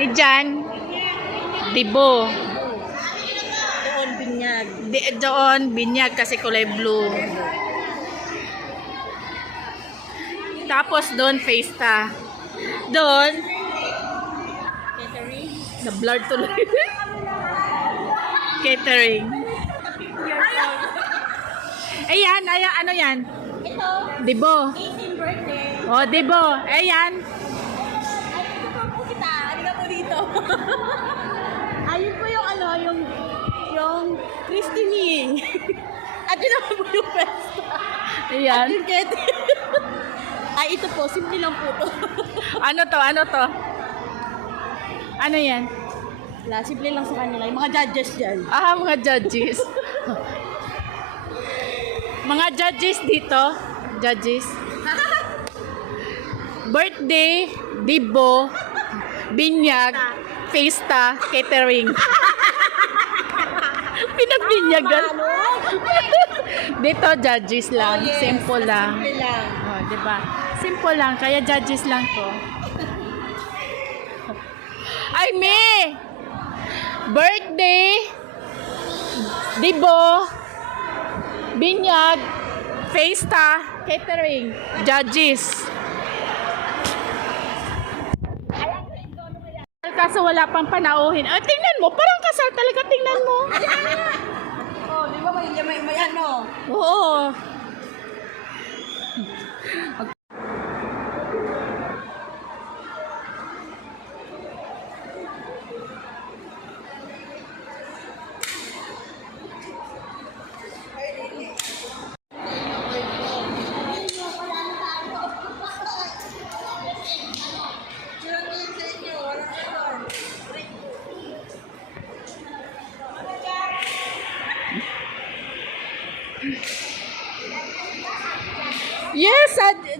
Diyan, Dibo. Doon, binyag. Doon, binyag kasi kulay blue. Tapos doon, Fiesta. Doon, Catering. na-blur tuloy. Catering. Ayan, ayan, ano yan? Ito, Dibo. 18th birthday. Oh, Dibo. Ayan. Ay, ito po kita. Halika po dito. Ayun po yung ano, yung christening. At yun naman po yung festa. Ayan. At yung catering. Ay, ito po. Simple lang po to. Ano to? Ano to? Ano yan? Wala, simple lang sa kanila. Yung mga judges dyan. Ah, mga judges. Mga judges dito. Judges. Birthday, Dibo, Binyag, Fiesta, Catering. Pinagbinyagan. Dito, judges lang. Oh, yes. Simple lang. Simple lang. Oh, diba? Simple lang. Kaya judges lang to. Ay, me! Birthday, Dibo, Binyag, Fiesta, Catering, judges. Kaso wala pang panauhin. Ah, tingnan mo, parang kasal talaga, tingnan mo. Oh, di ba may ano? Oo. Yes,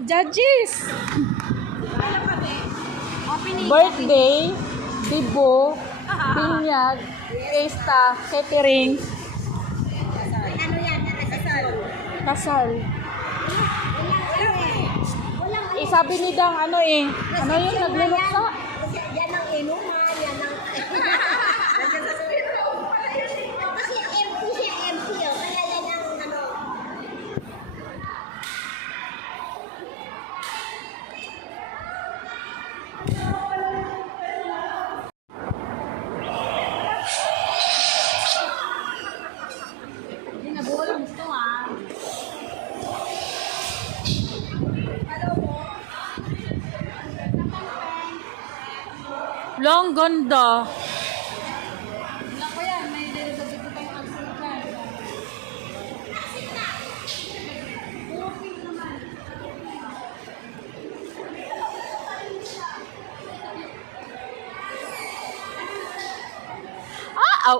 judges. Birthday, Dibo, Binyag, Fiesta, Catering, Ano yan? Kasal. kasal. Walang Sabi ni Dang, ano yung nagluluksa? yan ang inuman, yan ang... Kasi empty siya, empty oh. Kaya yan ang ano... Hindi na buhay gusto ah. Long ganda. Wala ko yan, may dito tayong accent dyan. Ah,